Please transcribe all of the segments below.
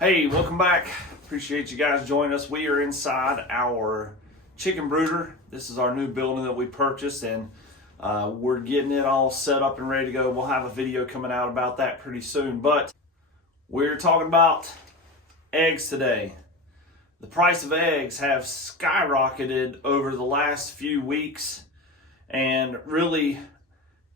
Hey, welcome back. Appreciate you guys joining us. We are inside our chicken brooder. This is our new building that we purchased, and we're getting it all set up and ready to go. We'll have a video coming out about that pretty soon, but we're talking about eggs today. The price of eggs have skyrocketed over the last few weeks, and really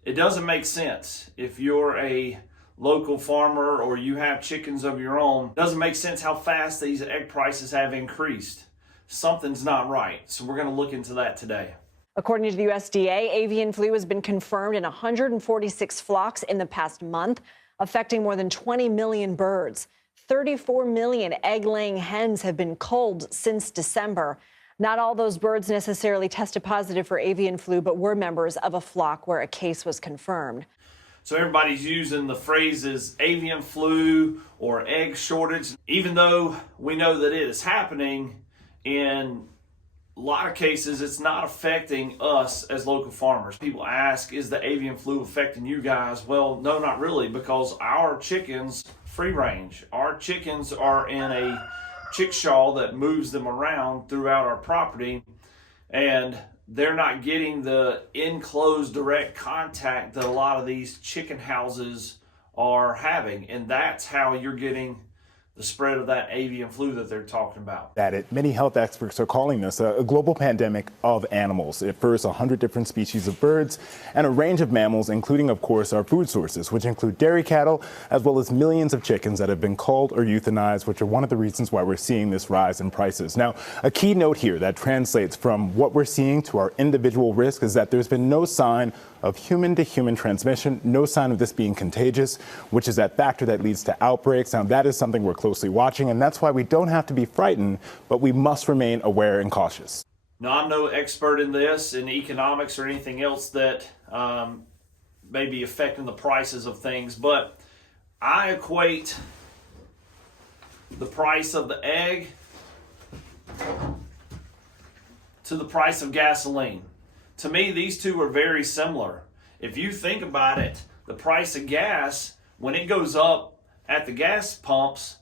it doesn't make sense. If you're a local farmer or you have chickens of your own, it doesn't make sense how fast these egg prices have increased. Something's not right. So we're going to look into that today. According to the USDA, avian flu has been confirmed in 146 flocks in the past month, affecting more than 20 million birds. 34 million egg-laying hens have been culled since December. Not all those birds necessarily tested positive for avian flu, but were members of a flock where a case was confirmed. So everybody's using the phrases avian flu or egg shortage, even though we know that it is happening. In a lot of cases, it's not affecting us as local farmers. People ask, is the avian flu affecting you guys? Well, no, not really, because our chickens free range. Our chickens are in a chickshaw that moves them around throughout our property, and they're not getting the enclosed direct contact that a lot of these chicken houses are having. And that's how you're getting the spread of that avian flu that they're talking about. Many health experts are calling this a global pandemic of animals. It refers 100 different species of birds and a range of mammals, including, of course, our food sources, which include dairy cattle, as well as millions of chickens that have been culled or euthanized, which are one of the reasons why we're seeing this rise in prices. Now, a key note here that translates from what we're seeing to our individual risk is that there's been no sign of human-to-human transmission, no sign of this being contagious, which is that factor that leads to outbreaks. Now, that is something we're closely watching, and that's why we don't have to be frightened, but we must remain aware and cautious. Now, I'm no expert in this, in economics or anything else that may be affecting the prices of things, but I equate the price of the egg to the price of gasoline. To me, these two are very similar. If you think about it, the price of gas, when it goes up at the gas pumps,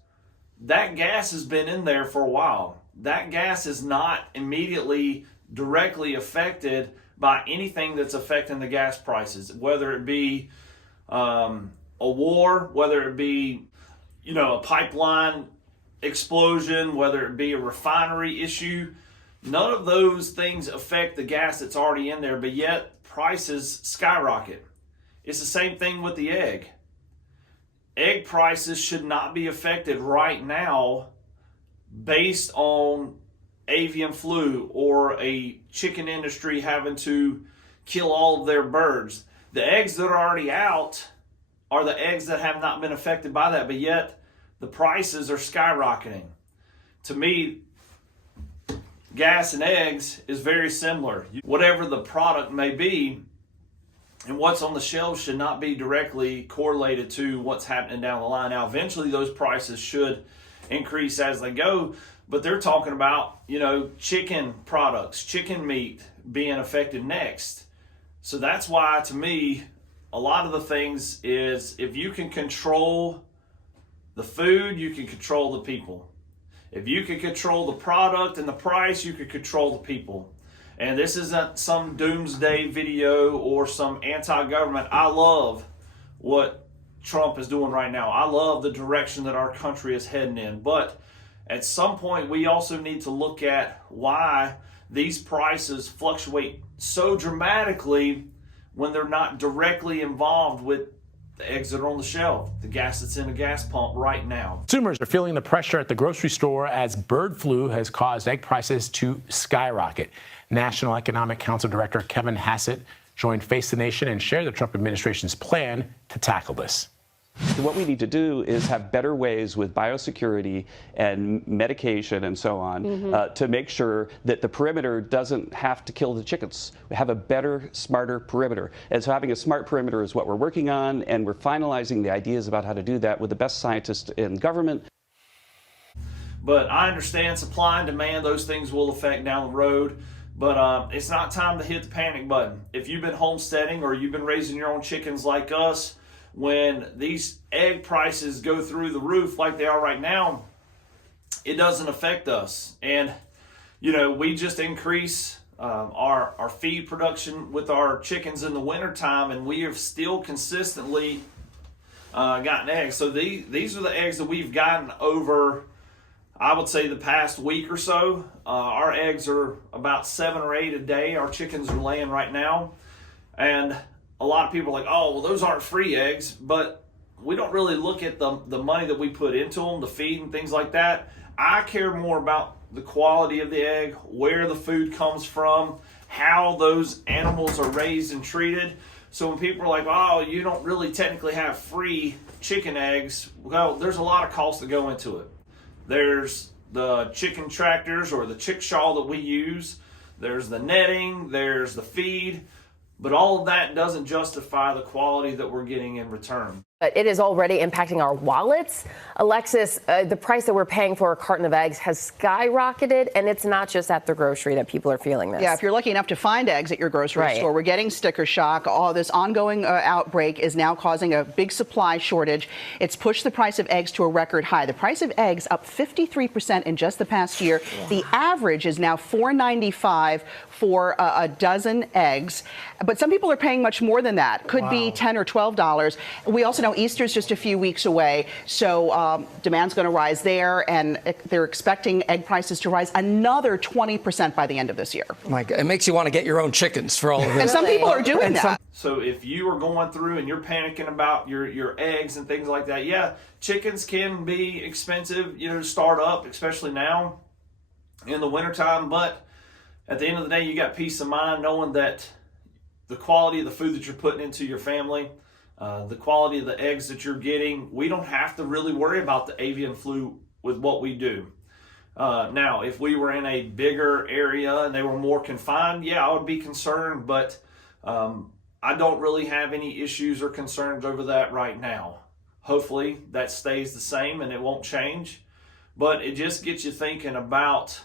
that gas has been in there for a while. That gas is not immediately directly affected by anything that's affecting the gas prices, whether it be a war, whether it be, a pipeline explosion, whether it be a refinery issue. None of those things affect the gas that's already in there, but yet prices skyrocket. It's the same thing with the egg. Egg prices should not be affected right now based on avian flu or a chicken industry having to kill all of their birds. The eggs that are already out are the eggs that have not been affected by that, but yet the prices are skyrocketing. To me, gas and eggs is very similar. Whatever the product may be, and what's on the shelves should not be directly correlated to what's happening down the line. Now, eventually those prices should increase as they go, but they're talking about, chicken products, chicken meat being affected next. So that's why, to me, a lot of the things is if you can control the food, you can control the people. If you can control the product and the price, you can control the people. And this isn't some doomsday video or some anti-government. I love what Trump is doing right now. I love the direction that our country is heading in. But at some point, we also need to look at why these prices fluctuate so dramatically when they're not directly involved with the eggs that are on the shelf, the gas that's in a gas pump right now. Consumers are feeling the pressure at the grocery store as bird flu has caused egg prices to skyrocket. National Economic Council Director Kevin Hassett joined Face the Nation and shared the Trump administration's plan to tackle this. What we need to do is have better ways with biosecurity and medication and so on to make sure that the perimeter doesn't have to kill the chickens. We have a better, smarter perimeter. And so having a smart perimeter is what we're working on, and we're finalizing the ideas about how to do that with the best scientists in government. But I understand supply and demand, those things will affect down the road. But it's not time to hit the panic button. If you've been homesteading or you've been raising your own chickens like us, when these egg prices go through the roof like they are right now, it doesn't affect us. And, you know, we just increase our feed production with our chickens in the wintertime, and we have still consistently gotten eggs. So these are the eggs that we've gotten over, I would say, the past week or so. Our eggs are about 7 or 8 a day. Our chickens are laying right now. And a lot of people are like, oh, well, those aren't free eggs. But we don't really look at the money that we put into them, the feed and things like that. I care more about the quality of the egg, where the food comes from, how those animals are raised and treated. So when people are like, oh, you don't really technically have free chicken eggs, well, there's a lot of costs that go into it. There's the chicken tractors or the chickshaw that we use. There's the netting, there's the feed. But all of that doesn't justify the quality that we're getting in return. But it is already impacting our wallets. Alexis, the price that we're paying for a carton of eggs has skyrocketed, and it's not just at the grocery that people are feeling this. Yeah, if you're lucky enough to find eggs at your grocery store, we're getting sticker shock. All this ongoing outbreak is now causing a big supply shortage. It's pushed the price of eggs to a record high. The price of eggs up 53% in just the past year. Wow. The average is now $4.95 for a dozen eggs. But some people are paying much more than that. Could be $10 or $12. We also know Easter's just a few weeks away, so demand's going to rise there, and they're expecting egg prices to rise another 20% by the end of this year. My God, it makes you want to get your own chickens for all of this. And some people are doing that. So if you are going through and you're panicking about your eggs and things like that, yeah, chickens can be expensive, you know, to start up, especially now in the wintertime. But at the end of the day, you got peace of mind knowing that the quality of the food that you're putting into your family, the quality of the eggs that you're getting, we don't have to really worry about the avian flu with what we do. Now, if we were in a bigger area and they were more confined, yeah, I would be concerned, but I don't really have any issues or concerns over that right now. Hopefully that stays the same and it won't change, but it just gets you thinking about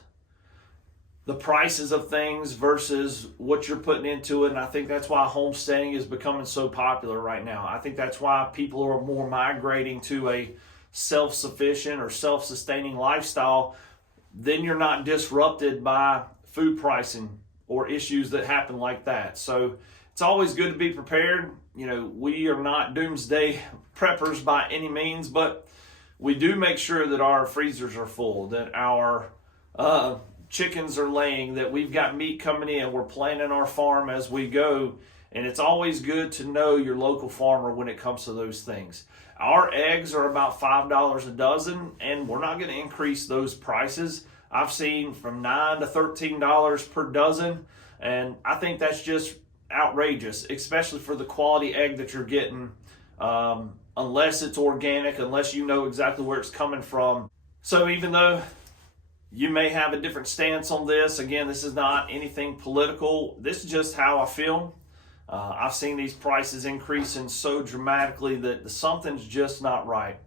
the prices of things versus what you're putting into it. And I think that's why homesteading is becoming so popular right now. I think that's why people are more migrating to a self-sufficient or self-sustaining lifestyle. Then you're not disrupted by food pricing or issues that happen like that. So it's always good to be prepared. You know, we are not doomsday preppers by any means, but we do make sure that our freezers are full, that our chickens are laying, that we've got meat coming in, we're planning our farm as we go. And it's always good to know your local farmer when it comes to those things. Our eggs are about $5 a dozen, and we're not going to increase those prices. I've seen from $9 to $13 per dozen, and I think that's just outrageous, especially for the quality egg that you're getting, unless it's organic, unless you know exactly where it's coming from. So even though you may have a different stance on this, again, this is not anything political. This is just how I feel. I've seen these prices increasing so dramatically that something's just not right.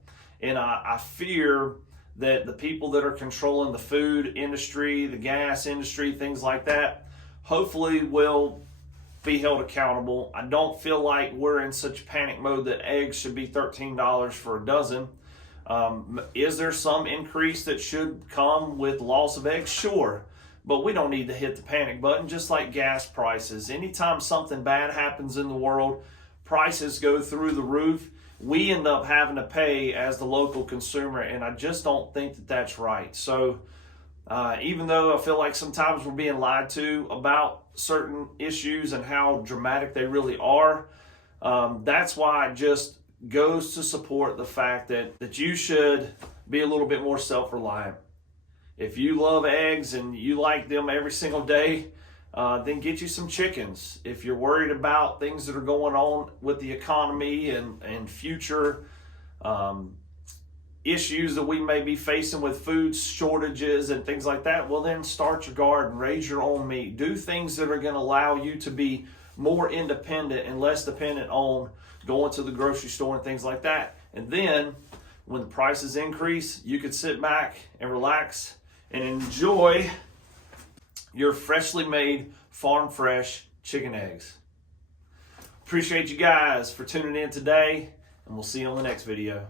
And I fear that the people that are controlling the food industry, the gas industry, things like that, hopefully will be held accountable. I don't feel like we're in such panic mode that eggs should be $13 for a dozen. Is there some increase that should come with loss of eggs? Sure. But we don't need to hit the panic button, just like gas prices. Anytime something bad happens in the world, prices go through the roof. We end up having to pay as the local consumer, and I just don't think that that's right. So even though I feel like sometimes we're being lied to about certain issues and how dramatic they really are, that's why it just goes to support the fact that you should be a little bit more self-reliant. If you love eggs and you like them every single day, then get you some chickens. If you're worried about things that are going on with the economy and future issues that we may be facing with food shortages and things like that, well then start your garden, raise your own meat, do things that are going to allow you to be more independent and less dependent on going to the grocery store and things like that. And then when the prices increase, you could sit back and relax and enjoy your freshly made farm fresh chicken eggs. Appreciate you guys for tuning in today, and we'll see you on the next video.